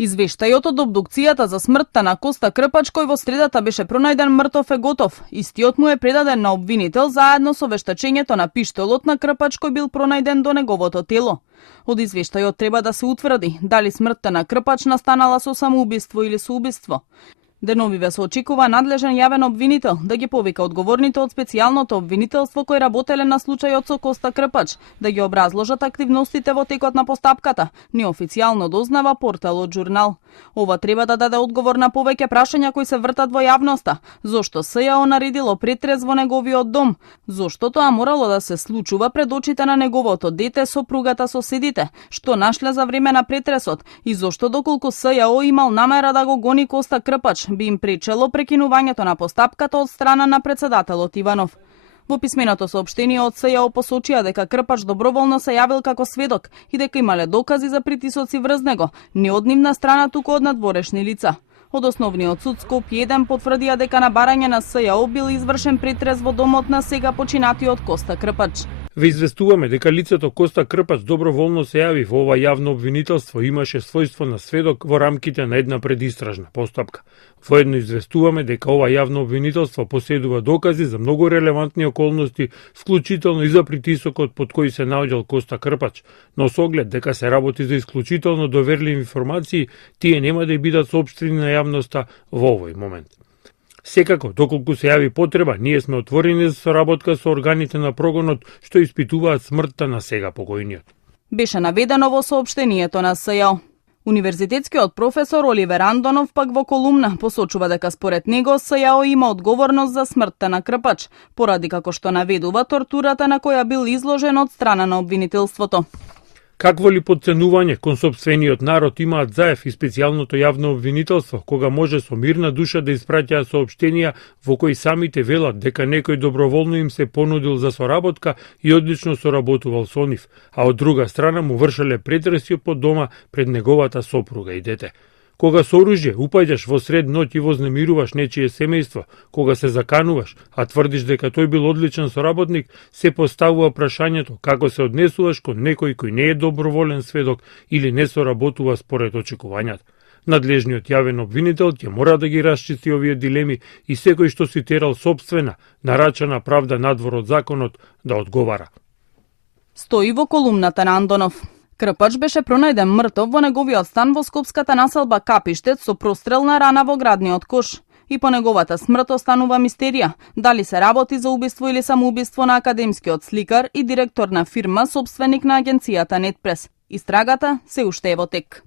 Извештајот од обдукцијата за смртта на Коста Крпач, кој во средата беше пронајден мртов, е готов. Истиот му е предаден на обвинител заедно со вештачењето на пиштолот на Крпач кој бил пронајден до неговото тело. Од извештајот треба да се утврди дали смртта на Крпач настанала со самоубиство или со убиство. Деновиве се очекува надлежен јавен обвинител да ги повика одговорните од специјалното обвинителство кои работеле на случајот со Коста Крпач, да ги образложат активностите во текот на постапката, неофицијално дознава порталот Журнал. Ова треба да даде одговор на повеќе прашања кои се вртат во јавноста. Зошто СЈО наредило претрез во неговиот дом? Зошто тоа морало да се случува пред очите на неговото дете, сопругата, соседите? Што нашле за време на претресот? И зошто доколку СЈО имал намера да го гони Коста Крпач, би им пречело прекинувањето на постапката од страна на председателот Иванов. Во писменото соопштение од СЈО посочија дека Крпач доброволно се јавил како сведок и дека имале докази за притисоци врз него, не од нивна страна, туку од надворешни лица. Од Основниот суд Скопје 1 потврдија дека на барање на СЈО бил извршен претрез во домот на сега починатиот Коста Крпач. Ве известуваме дека лицето Коста Крпач доброволно се јави во ова јавно обвинителство и имаше својство на сведок во рамките на една предистражна постапка. Воедно известуваме дека ова јавно обвинителство поседува докази за многу релевантни околности, вклучително и за притисокот под кој се наоѓал Коста Крпач, но со оглед дека се работи за исклучително доверливи информации, тие нема да бидат соопштени на јавноста во овој момент. Секако, доколку се јави потреба, ние сме отворени за соработка со органите на прогонот што испитуваат смртта на сега покојниот. Беше наведено во соопштението на СЈО. Универзитетскиот професор Оливер Андонов пак во колумна посочува дека според него СЈО има одговорност за смртта на Крпач, поради како што наведува тортурата на која бил изложен од страна на обвинителството. Какво ли подценување кон сопствениот народ имаат ЗАЕФ и специјалното јавно обвинителство, кога може со мирна душа да испраќаат соопштенија во кои самите велат дека некој доброволно им се понудил за соработка и одлично соработувал со нив, а од друга страна му вршеле претреси под дома пред неговата сопруга и дете. Кога со оружје упаѓаш во сред ноќ и вознемируваш нечие семејство, кога се закануваш, а тврдиш дека тој бил одличен соработник, се поставува прашањето како се однесуваш кон некој кој не е доброволен сведок или не соработува според очекувањата. Надлежниот јавен обвинител ќе мора да ги расчисти овие дилеми и секој што си терал сопствена, нарачана правда надвор од законот да одговара. Стои во колумната на Андонов. Крпач беше пронајден мртов во неговиот стан во скопската населба Капиштет со прострелна рана во градниот кош. И по неговата смрт останува мистерија, дали се работи за убиство или самоубиство на академскиот сликар и директор на фирма, сопственик на агенцијата Нетпрес. Истрагата се уште е во тек.